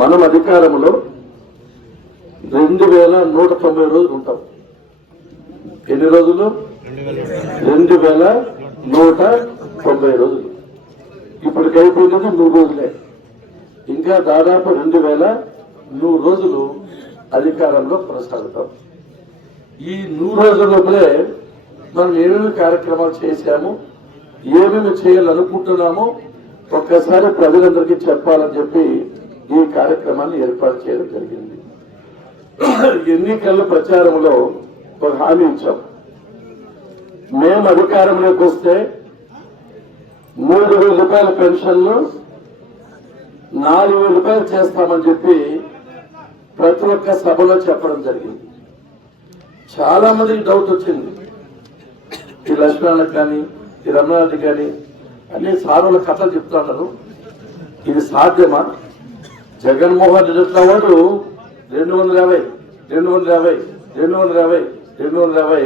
మనం అధికారంలో రెండు వేల నూట తొంభై రోజులు ఉంటాం. ఎన్ని రోజులు? రెండు వేల నూట తొంభై రోజులు. ఇప్పటికి అయిపోయినది మూడు రోజులే. ఇంకా దాదాపు రెండు వేల నూరు రోజులు అధికారంలో కొనసాగుతాం. ఈ నూరు రోజుల లోపలే మనం ఏమేమి కార్యక్రమాలు చేశాము ఏమేమి చేయాలనుకుంటున్నామో ఒక్కసారి ప్రజలందరికీ చెప్పాలని చెప్పి ఈ కార్యక్రమాన్ని ఏర్పాటు చేయడం జరిగింది. ఎన్నికల ప్రచారంలో ఒక హామీ ఇచ్చాం. మేము అధికారంలోకి వస్తే మూడు వేల రూపాయల పెన్షన్లు నాలుగు వేల రూపాయలు చేస్తామని చెప్పి ప్రతి ఒక్క సభలో చెప్పడం జరిగింది. చాలా మందికి డౌట్ వచ్చింది. ఈ లక్ష్మణానికి కానీ ఈ రమణారెడ్డి కానీ అన్ని సారుల కథలు చెప్తున్నారు ఇది సాధ్యమా? జగన్మోహన్ రెడ్డి వాడు రెండు వందల యాభై రెండు వందల యాభై రెండు వందల యాభై రెండు వందల యాభై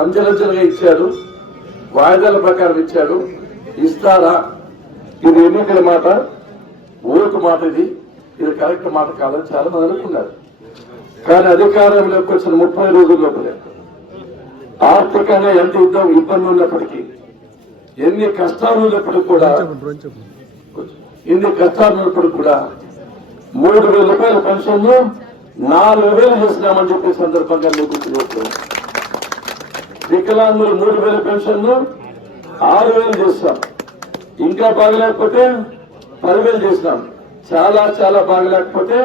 అంచెలంచెలుగా ఇచ్చాడు. వాయిదాల ప్రకారం ఇచ్చాడు. ఇస్తారా? ఇది ఎన్నికల మాట ఓటు మాట ఇది. ఇది కరెక్ట్ మాట కాదని చాలా మంది అనుకున్నారు. కానీ అధికారంలోకి వచ్చిన ముప్పై రోజుల లోపలే. ఆర్థికంగా ఎంత ఇబ్బంది ఉన్నప్పటికీ ఎన్ని కష్టాలు ఉన్నప్పటికీ కూడా ఇది కష్టాలు ఉన్నప్పుడు కూడా మూడు వేల రూపాయల పెన్షన్ నాలుగు వేలు చేసినామని చెప్పే సందర్భంగా మీకు గుర్తుపెట్టుకోండి వికలాంగులు మూడు వేల పెన్షన్ ఆరు వేలు చేస్తాం. ఇంకా బాగలేకపోతే పదివేలు చేసినాం చాలా చాలా బాగలేకపోతే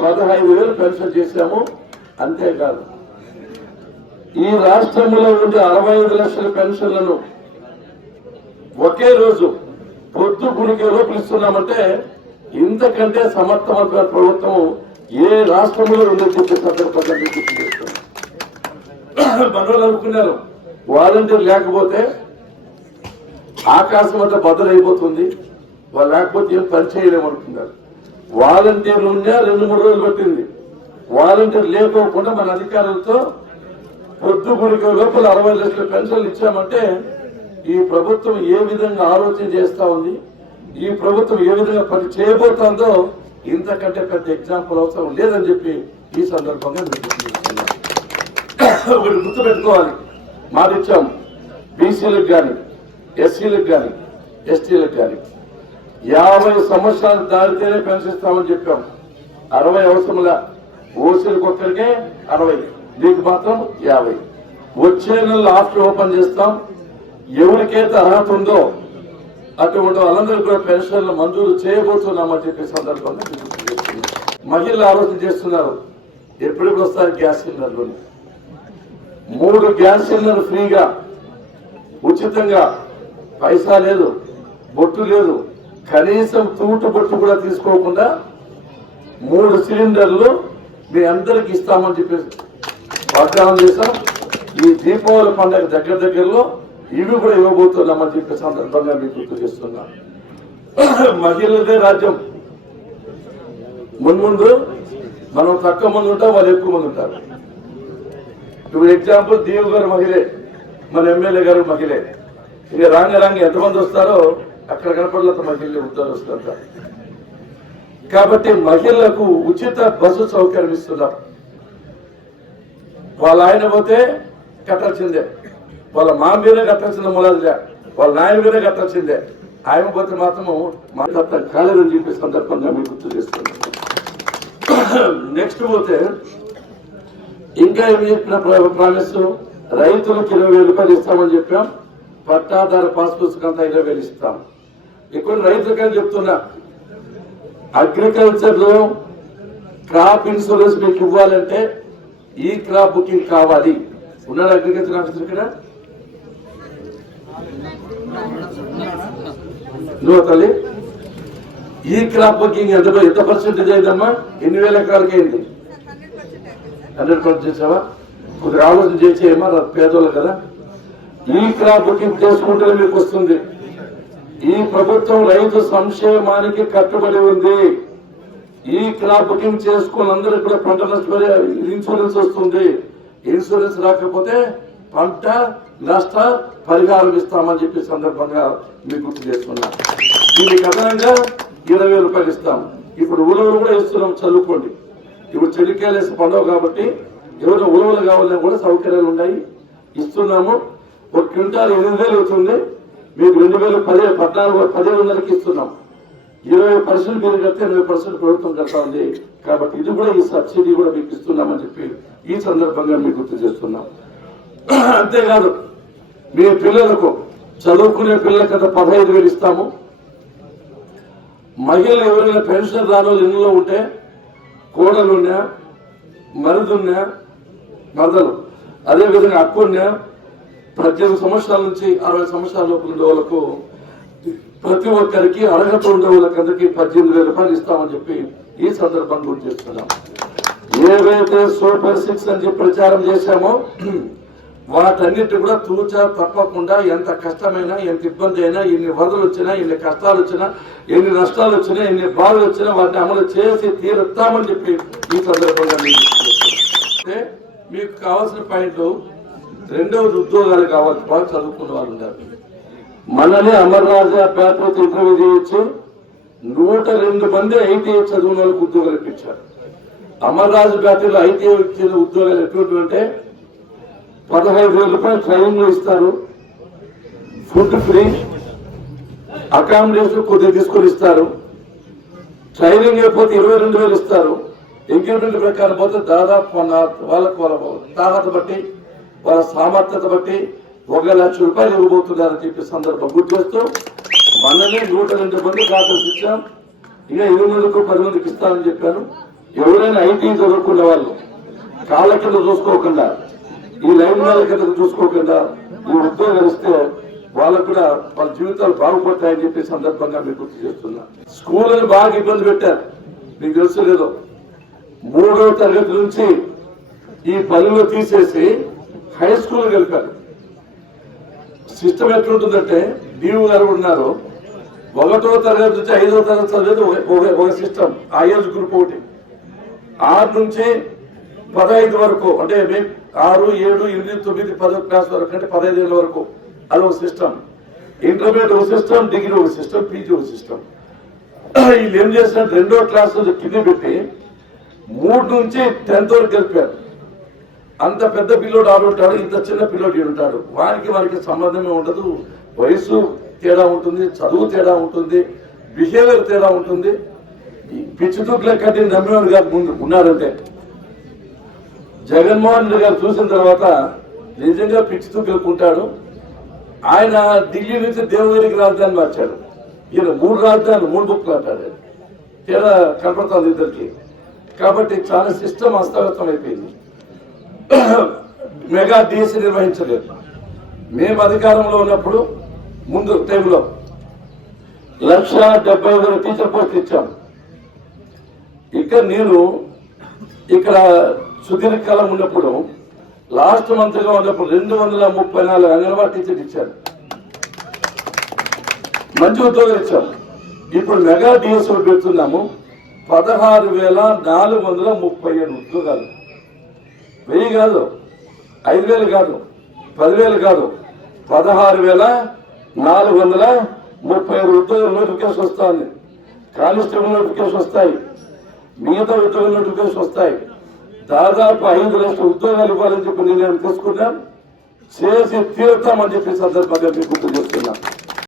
పదహైదు వేలు పెన్షన్ చేశాము. అంతేకాదు. ఈ రాష్ట్రంలో ఉండే అరవై ఐదు లక్షల పెన్షన్లను ఒకే రోజు బొద్దు గుడికి లోపల ఇస్తున్నామంటే ఇంతకంటే సమర్థవంతమైన ప్రభుత్వం ఏ రాష్ట్రంలో ఉందని చెప్పే సందర్భంగా మీకు అనుకున్నారు. వాలంటీర్ లేకపోతే ఆకాశం అంతా బద్దలైపోతుంది వాళ్ళు లేకపోతే ఏం పని చేయలేము అనుకున్నారు. వాలంటీర్లు ఉన్నా రెండు మూడు రోజులు పట్టింది. వాలంటీర్ లేకోకుండా మన అధికారులతో పొద్దు గుడికి లోపల అరవై లక్షల పెన్షన్లు ఇచ్చామంటే ఈ ప్రభుత్వం ఏ విధంగా ఆలోచన చేస్తా ఉంది? ఈ ప్రభుత్వం ఏ విధంగా పని చేయబోతుందో ఇంతకంటే పెద్ద ఎగ్జాంపుల్ అవసరం లేదని చెప్పి ఈ సందర్భంగా ఒకటి గుర్తుపెట్టుకోవాలి. మాట బీసీలకు కానీ ఎస్సీలకు కానీ ఎస్టీలకు కానీ యాభై సంవత్సరాలు దాటితేనే పెన్షన్ ఇస్తామని చెప్పాం. అరవై అవసరంలా. ఓసీలకు ఒక్కరికే అరవై. నీకు మాత్రం యాభై. వచ్చే నెల ఆఫ్టర్ ఓపెన్ చేస్తాం. ఎవరికైతే అర్హత ఉందో అటువంటి వాళ్ళందరూ కూడా పెన్షన్లు మంజూరు చేయబోతున్నామని చెప్పే సందర్భంగా మహిళలు ఆలోచన చేస్తున్నారు. ఎప్పటికి వస్తారు గ్యాస్ సిలిండర్లు? మూడు గ్యాస్ సిలిండర్ ఫ్రీగా ఉచితంగా. పైసా లేదు బొట్టు లేదు. కనీసం తూటు బొట్టు కూడా తీసుకోకుండా మూడు సిలిండర్లు మీ అందరికి ఇస్తామని చెప్పేసి వాగ్దానం చేశాం. ఈ దీపావళి పండుగ దగ్గర దగ్గరలో ఇవి కూడా ఇవ్వబోతున్నామని చెప్పి సందర్భంగా మీకు గుర్తు చేస్తున్నా. మహిళలదే రాజ్యం. మున్ముందు మనం తక్కువ మంది ఉంటాం వాళ్ళు ఎక్కువ మంది ఉంటారు. ఇప్పుడు ఎగ్జాంపుల్ దీవు గారు మహిళే మన ఎమ్మెల్యే గారు మహిళే. ఇక రాంగ రాంగ ఎంతమంది వస్తారో అక్కడ కనపడలేదు మహిళలు ఉద్యోగం వస్తుంటారు. కాబట్టి మహిళలకు ఉచిత బస్సు సౌకర్యం ఇస్తున్నాం. వాళ్ళ ఆయన పోతే కట్టాల్సిందే వాళ్ళ మా మీదే కట్టాల్సిందే మొదలుగా వాళ్ళ నాయన మీరే కట్టాల్సిందే. ఆయన పోతే మాత్రము మా కట్ట కాలేదని చెప్పి సందర్భంగా మీకు గుర్తు చేస్తున్నాం నెక్స్ట్ పోతే ఇంకా ఏమి చెప్పిన ప్రామిస్ రైతులకు ఇరవై వేలు రూపాయలు ఇస్తామని చెప్పాం. పట్టాదారు పాస్ పుస్తకం అంతా ఇరవై వేలు ఇస్తాం. ఇక్కడ రైతులకని చెప్తున్నా? అగ్రికల్చర్లో క్రాప్ ఇన్సూరెన్స్ మీకు ఇవ్వాలంటే ఈ క్రాప్ బుకింగ్ కావాలి. ఉన్నాడు అగ్రికల్చర్ ఆఫీసర్ ఇక్కడ? నువ్వు తల్లి? ఈ క్రాప్ బుకింగ్ ఎంత ఎంత పర్సెంటేజ్ అయిందమ్మా ఎన్ని వేల ఎకరాలకి అయింది? హండ్రెడ్ పర్సెంట్ చేసావా? కొద్దిగా ఆలోచన చేసేయమ్మా పేదోళ్ళు కదా. ఈ క్రాప్ బుకింగ్ చేసుకుంటేనే మీకు వస్తుంది. ఈ ప్రభుత్వం రైతు సంక్షేమానికి కట్టుబడి ఉంది. ఈ క్రాప్ బుకింగ్ చేసుకుని అందరూ కూడా పంట నష్టపోయే ఇన్సూరెన్స్ వస్తుంది. ఇన్సూరెన్స్ రాకపోతే పంట నష్ట పరిహారం ఇస్తామని చెప్పి సందర్భంగా మీకు గుర్తు చేస్తున్నా. దీనికి అదనంగా ఇరవై వేల రూపాయలు ఇస్తాం. ఇప్పుడు ఉలవలు కూడా ఇస్తున్నాం చదువుకోండి ఇప్పుడు చెడికేలేసి పండుగ కాబట్టి ఎవరైనా ఉలవలు కావాలన్నా కూడా సౌకర్యాలు ఉన్నాయి. ఇస్తున్నాము. ఒక క్వింటాల్ ఎనిమిది వేలు అవుతుంది. మీకు రెండు వేలు పదే పద్నాలుగు పదిహేను వందలకి ఇస్తున్నాం. ఇరవై పర్సెంట్ మీరు కడితే ఇరవై పర్సెంట్ ప్రభుత్వం కడతా ఉంది. కాబట్టి ఇది కూడా ఈ సబ్సిడీ కూడా మీకు ఇస్తున్నామని చెప్పి ఈ సందర్భంగా మీకు గుర్తు చేస్తున్నాం. అంతేకాదు మీ పిల్లలకు చదువుకునే పిల్లలకి అంత పదహైదు వేలు ఇస్తాము. మహిళలు ఎవరైనా పెన్షన్ రాని ఇళ్ళలో ఉంటే కోడలున్నా మరుదున్నా మరదలు అదేవిధంగా అక్కున్నా పద్దెనిమిది సంవత్సరాల నుంచి అరవై సంవత్సరాల లోపు ఉండే వాళ్ళకు ప్రతి ఒక్కరికి అర్హత ఉండే వాళ్ళకందరికీ పద్దెనిమిది వేల రూపాయలు ఇస్తామని చెప్పి ఈ సందర్భంగా గుర్తు చేస్తున్నాం. ఏవైతే సూపర్ సిక్స్ అని చెప్పి ప్రచారం చేశామో వాటన్నిటి కూడా తూచా తప్పకుండా ఎంత కష్టమైనా ఎంత ఇబ్బంది అయినా ఎన్ని వరదలు వచ్చినా ఎన్ని కష్టాలు వచ్చినా ఎన్ని నష్టాలు వచ్చినా ఎన్ని బాధలు వచ్చినా వాటిని అమలు చేసి తీరుతామని చెప్పి ఈ సందర్భంగా అంటే మీకు కావాల్సిన పాయింట్లు రెండవది ఉద్యోగాలు కావాలి బాగా చదువుకున్న వాళ్ళు ఉన్నారు మననే అమర్ రాజా పేపర్ ఇంటర్వ్యూ చేయొచ్చు నూట రెండు మంది ఐటీఐ చదివిన వాళ్ళకి ఉద్యోగాలు ఇప్పించారు. అమర్రాజు బ్యాటరీలో ఐటీఐ ఉద్యోగాలు ఎటువంటి అంటే పదహైదు వేల రూపాయలు ట్రైనింగ్ ఇస్తారు. ఫుడ్ ఫ్రీ అకామిడేషన్ కొద్దిగా తీసుకొని ఇస్తారు. ట్రైనింగ్ అయిపోతే ఇరవై రెండు వేలు ఇస్తారు. ఇంక్రిమెంట్ ప్రకారం పోతే దాదాపు మన వాళ్ళకు వాళ్ళ తాహత బట్టి వాళ్ళ సామర్థ్యత బట్టి ఒక లక్ష రూపాయలు ఇవ్వబోతున్నారని చెప్పి సందర్భం గుర్తు చేస్తూ మననే నూట రెండు మంది ఖాతాలు ఇచ్చాం. ఇంకా ఇరవై మందికి పది మందికి ఇస్తానని చెప్పాను. ఎవరైనా ఐటీ చదువుకున్న వాళ్ళు కాళ్ళ కింద చూసుకోకుండా ఈ లైన్ మేల కింద చూసుకోకుండా ఈ ఉద్యోగాలు ఇస్తే వాళ్ళకు కూడా వాళ్ళ జీవితాలు బాగుపడతాయని చెప్పి సందర్భంగా మీకు గుర్తు చేస్తున్నా. స్కూళ్ళని బాగా ఇబ్బంది పెట్టారు. మీకు తెలుసు లేదు? మూడవ తరగతి నుంచి ఈ పనులు తీసేసి హై స్కూల్ కలిపారు సిస్టమ్ ఎట్లుంటుందంటే డియు గారు ఉన్నారు. ఒకటో తరగతి నుంచి ఐదో తరగతి చదివేది ఒక- ఒక- ఒక సిస్టమ్ ఆ ఏజ్ గ్రూప్ ఒకటి. ఆరు నుంచి పదహైదు వరకు అంటే ఆరు ఏడు ఎనిమిది తొమ్మిది పదో క్లాస్ వరకు అంటే పదహైదు ఏళ్ళ వరకు. అది ఒక సిస్టమ్ ఇంటర్మీడియట్ ఒక సిస్టమ్ డిగ్రీ ఒక సిస్టమ్ పీజీ ఒక సిస్టమ్ వీళ్ళు ఏం చేసిన రెండో క్లాస్ కింద పెట్టి మూడు నుంచి టెన్త్ వరకు గెలిపారు. అంత పెద్ద పిల్లోడు ఆడుంటాడు ఇంత చిన్న పిల్లోడు ఉంటాడు. వారికి వారికి సంబంధమే ఉండదు. వయసు తేడా ఉంటుంది చదువు తేడా ఉంటుంది బిహేవియర్ తేడా ఉంటుంది. ఈ పిచ్చి తూకుల కట్టి నమ్మేవాడు కాదు ముందు ఉన్నారంటే జగన్మోహన్ రెడ్డి గారు చూసిన తర్వాత నిజంగా పిచ్చి తూకులుకుంటాడు ఆయన ఢిల్లీ నుంచి దేవగిరికి రాజధాని మార్చాడు. ఈయన మూడు రాజధానులు మూడు బుక్లు అంటాడు తేడా కనపడుతుంది ఇద్దరికి. కాబట్టి చాలా సిస్టమ్ అస్తవ్యస్తం అయిపోయింది. మెగా డిఎస్సీ నిర్వహించలేదు. మేము అధికారంలో ఉన్నప్పుడు ముందు టైంలో లక్ష డెబ్బై వేల టీచర్ పోస్ట్ ఇచ్చాం. ఇక్కడ నేను ఇక్కడ సుదీర్ఘకాలం ఉన్నప్పుడు లాస్ట్ మంత్రిగా ఉన్నప్పుడు రెండు వందల ముప్పై నాలుగు అంగన్వాడీ టీచర్ ఇచ్చారు. మంచి ఉద్యోగం ఇచ్చారు. ఇప్పుడు మెగా డిఎస్ఓ పెడుతున్నాము. పదహారు వేల నాలుగు వందల ముప్పై ఏడు ఉద్యోగాలు. వెయ్యి కాదు ఐదు వేలు కాదు పదివేలు కాదు పదహారు వేల నాలుగు వందల ముప్పై ఏడు ఉద్యోగ నోటిఫికేషన్ వస్తుంది. కానిస్టేబుల్ నోటిఫికేషన్ వస్తాయి. మిగతా ఉద్యోగ నోటిఫికేషన్ వస్తాయి. దాదాపు ఐదు లక్షల ఉద్యోగాలు ఇవ్వాలని చెప్పి నిర్ణయం తీసుకున్నాం. చేసి తీరుతామని చెప్పి సందర్భంగా మీకు గుర్తు చేస్తున్నాను